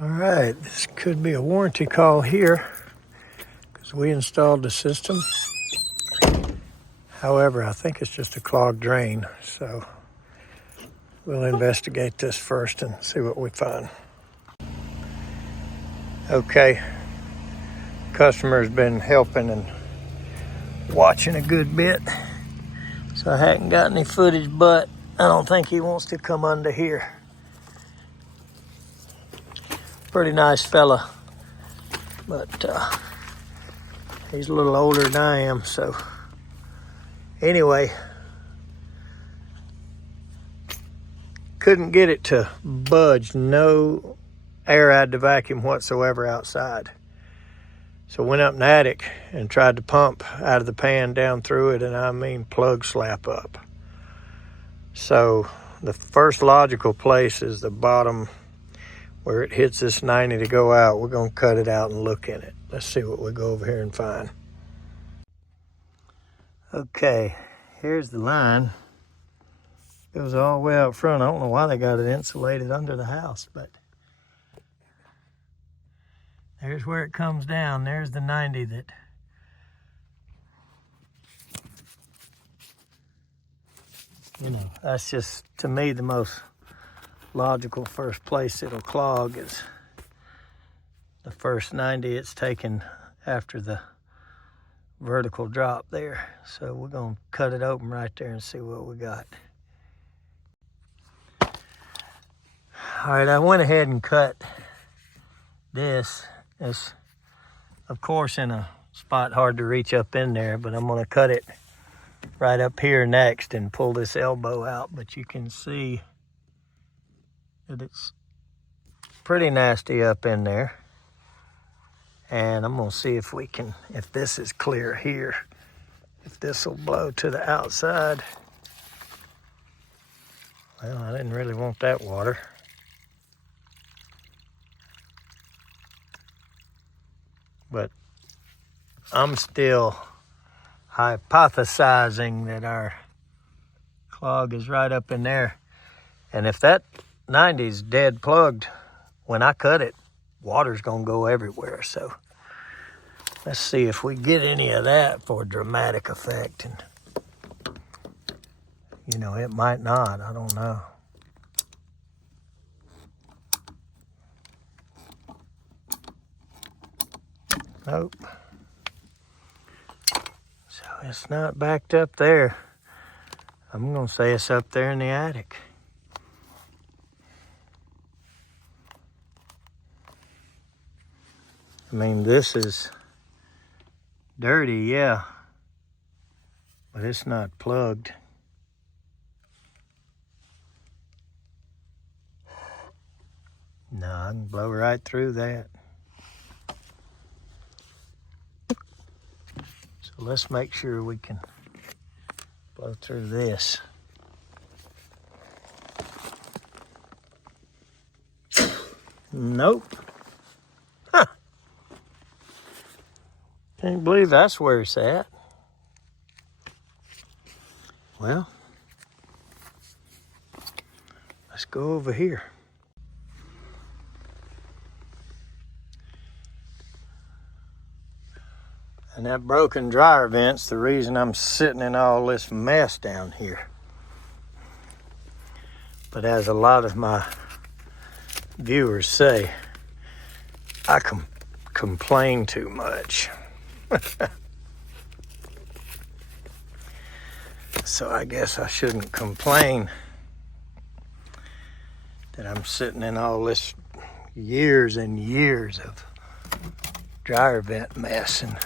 All right, this could be a warranty call here because we installed the system. However, I think it's just a clogged drain, so we'll investigate this first and see what we find. Okay, customer's been helping and watching a good bit, so I haven't got any footage, but I don't think he wants to come under here. Pretty nice fella, but he's a little older than I am, so anyway, couldn't get it to budge. No air out the vacuum whatsoever outside. So went up in the attic and tried to pump out of the pan down through it, and I mean plug slap up. So the first logical place is the bottom where it hits this 90 to go out. We're gonna cut it out and look in it. Let's see what we go over here and find. Okay, here's the line. Goes all the way out front. I don't know why they got it insulated under the house, but there's where it comes down. There's the 90 that that's just, to me, the most logical first place it'll clog is the first 90 it's taken after the vertical drop there. So we're gonna cut it open right there and see what we got. All right, I went ahead and cut this. It's, of course, in a spot hard to reach up in there, but I'm gonna cut it right up here next and pull this elbow out. But you can see that it's pretty nasty up in there. And I'm gonna see if we can, if this is clear here, if this will blow to the outside. Well, I didn't really want that water. But I'm still hypothesizing that our clog is right up in there. And if that 90's dead plugged, when I cut it, water's gonna go everywhere. So let's see if we get any of that for dramatic effect. And it might not, I don't know. Nope. So it's not backed up there. I'm gonna say it's up there in the attic. I mean, this is dirty, yeah, but it's not plugged. No, I can blow right through that. So let's make sure we can blow through this. Nope. Huh. Can't believe that's where it's at. Well, let's go over here. And that broken dryer vent's the reason I'm sitting in all this mess down here. But as a lot of my viewers say, I complain too much. So I guess I shouldn't complain that I'm sitting in all this years and years of dryer vent mess. And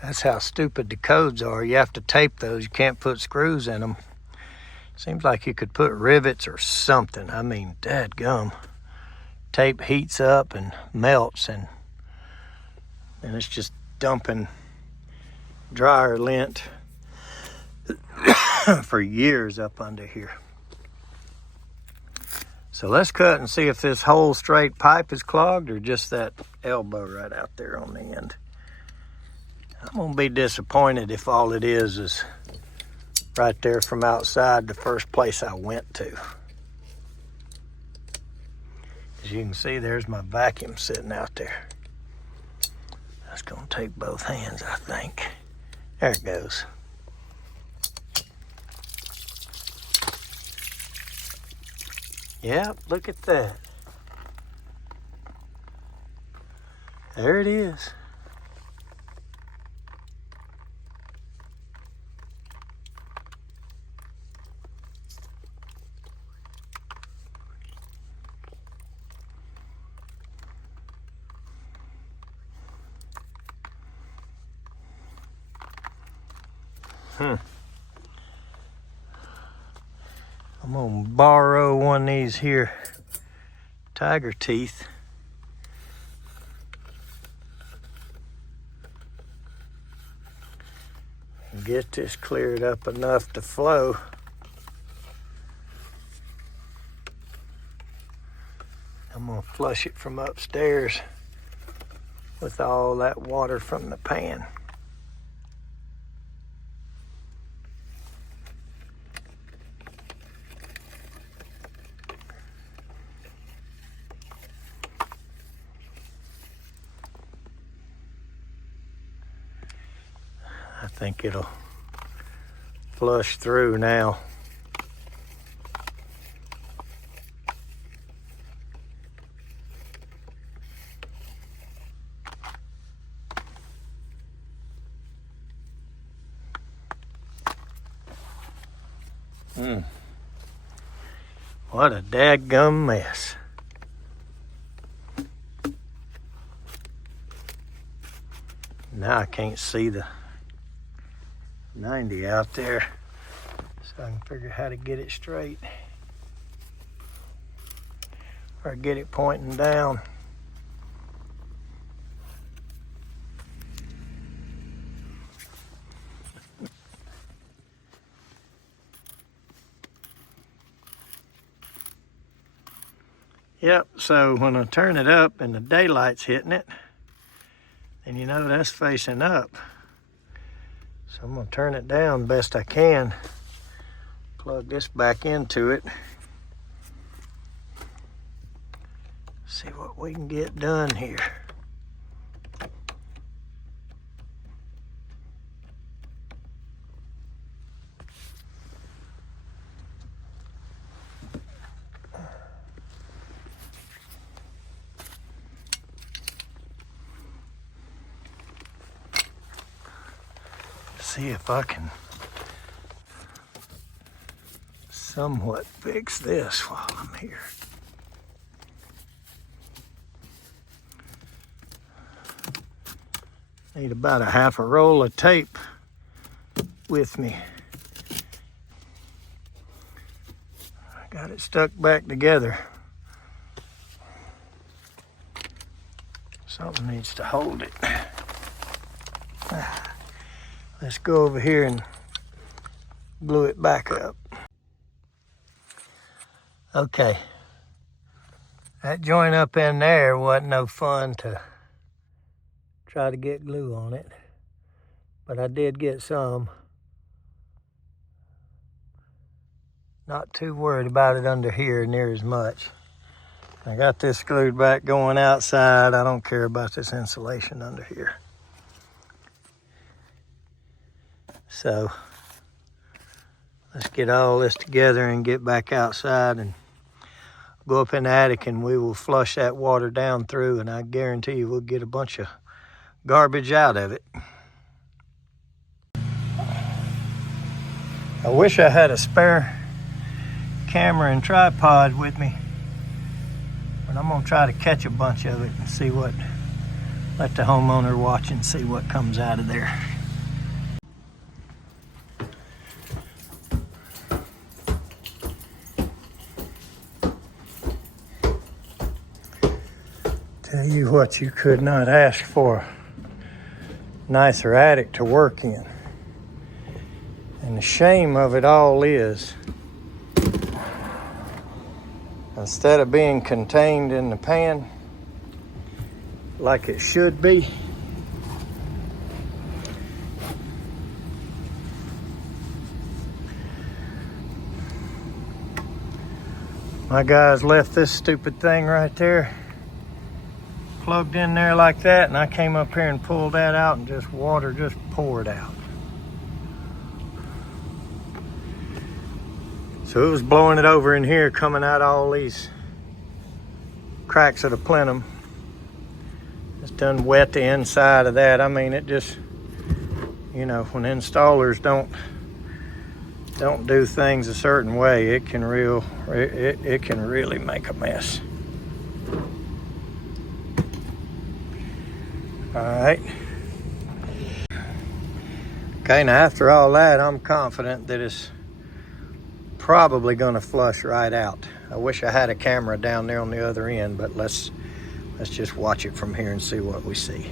that's how stupid the codes are. You have to tape those. You can't put screws in them. Seems like you could put rivets or something. I mean, dadgum. Tape heats up and melts, and it's just dumping dryer lint for years up under here. So let's cut and see if this whole straight pipe is clogged or just that elbow right out there on the end. I'm gonna be disappointed if all it is right there from outside the first place I went to. As you can see, there's my vacuum sitting out there. That's gonna take both hands, I think. There it goes. Yep, look at that. There it is. I'm gonna borrow one of these here tiger teeth. And get this cleared up enough to flow. I'm gonna flush it from upstairs with all that water from the pan. I think it'll flush through now. What a dadgum mess. Now I can't see the 90 out there, so I can figure how to get it straight or get it pointing down. Yep, so when I turn it up and the daylight's hitting it, then you know that's facing up. So I'm gonna turn it down best I can. Plug this back into it. See what we can get done here. See if I can somewhat fix this while I'm here. Need about a half a roll of tape with me. I got it stuck back together. Something needs to hold it. Let's go over here and glue it back up. Okay. That joint up in there wasn't no fun to try to get glue on it, but I did get some. Not too worried about it under here near as much. I got this glued back going outside. I don't care about this insulation under here. So let's get all this together and get back outside and go up in the attic, and we will flush that water down through, and I guarantee you we'll get a bunch of garbage out of it. I wish I had a spare camera and tripod with me, but I'm gonna try to catch a bunch of it and see what, let the homeowner watch and see what comes out of there. Tell you what, you could not ask for a nicer attic to work in. And the shame of it all is, instead of being contained in the pan like it should be, My guys left this stupid thing right there plugged in there like that, and I came up here and pulled that out, and just water just poured out. So it was blowing it over in here, coming out all these cracks of the plenum. It's done wet the inside of that. I mean, it just, you know, when installers don't do things a certain way, it can really make a mess. All right. Okay, now after all that, I'm confident that it's probably going to flush right out. I wish I had a camera down there on the other end, but let's just watch it from here and see what we see.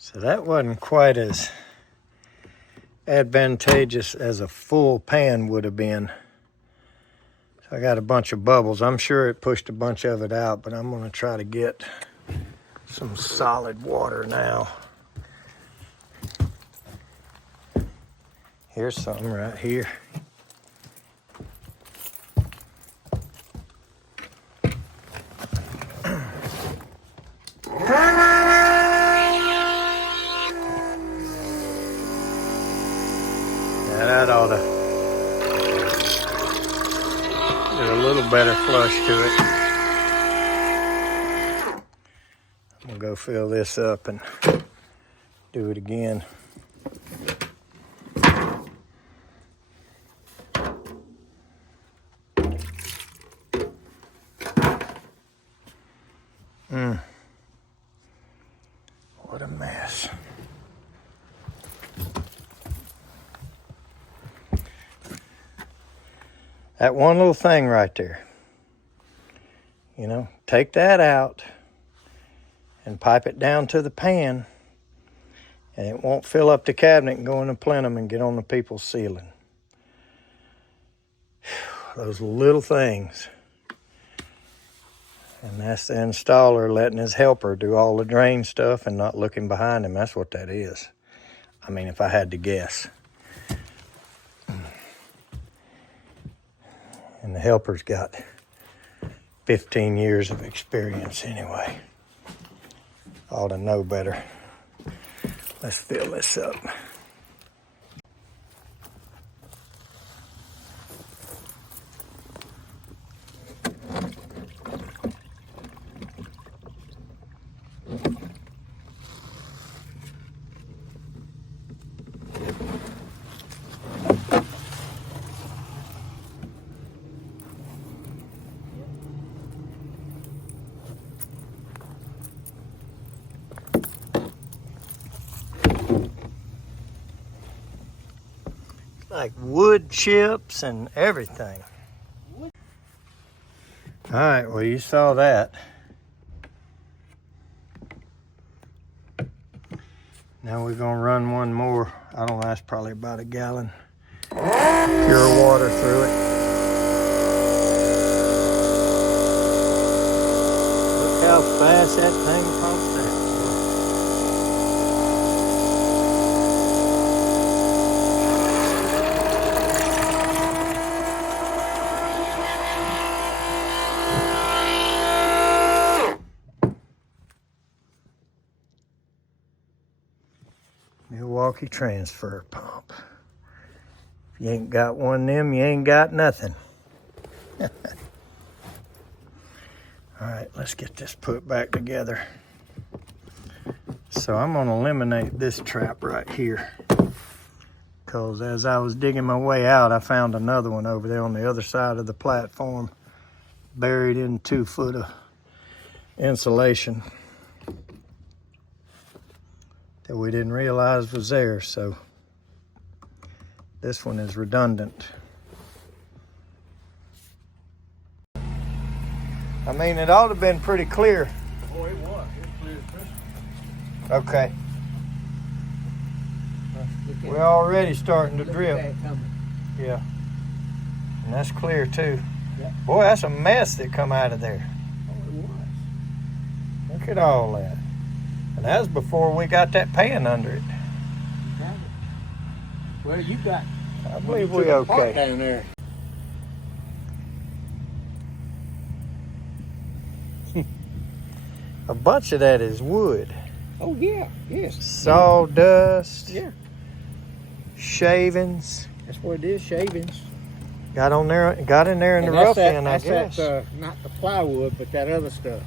So that wasn't quite as advantageous as a full pan would have been. So I got a bunch of bubbles. I'm sure it pushed a bunch of it out, but I'm going to try to get some solid water now. Here's some right here. That ought to get a little better flush to it. I'm gonna go fill this up and do it again. What a mess. That one little thing right there, you know, take that out and pipe it down to the pan, and it won't fill up the cabinet and go in the plenum and get on the people's ceiling. Those little things. And that's the installer letting his helper do all the drain stuff and not looking behind him. That's what that is. I mean, if I had to guess. And the helper's got 15 years of experience anyway. Ought to know better. Let's fill this up. Like wood chips and everything. All right, well, you saw that. Now we're gonna run one more. I don't know, that's probably about a gallon. Pure water through it. Look how fast that thing pumps out. Milwaukee transfer pump. If you ain't got one of them, you ain't got nothing. All right, let's get this put back together. So I'm gonna eliminate this trap right here, because as I was digging my way out, I found another one over there on the other side of the platform, buried in 2 foot of insulation that we didn't realize was there. So this one is redundant. I mean, it ought to have been pretty clear. Oh, it was. It was clear as crystal. Okay. We're already starting to drip. Yeah. And that's clear too. Yeah. Boy, that's a mess that come out of there. Oh, it was. Look at all that. And that was before we got that pan under it. You got it. Well, you got. I believe we okay. Down there. A bunch of that is wood. Oh yeah. Yes. Sawdust. Yeah. Shavings. That's what it is. Shavings. Got in there in the rough end, I guess. That's not the plywood, but that other stuff.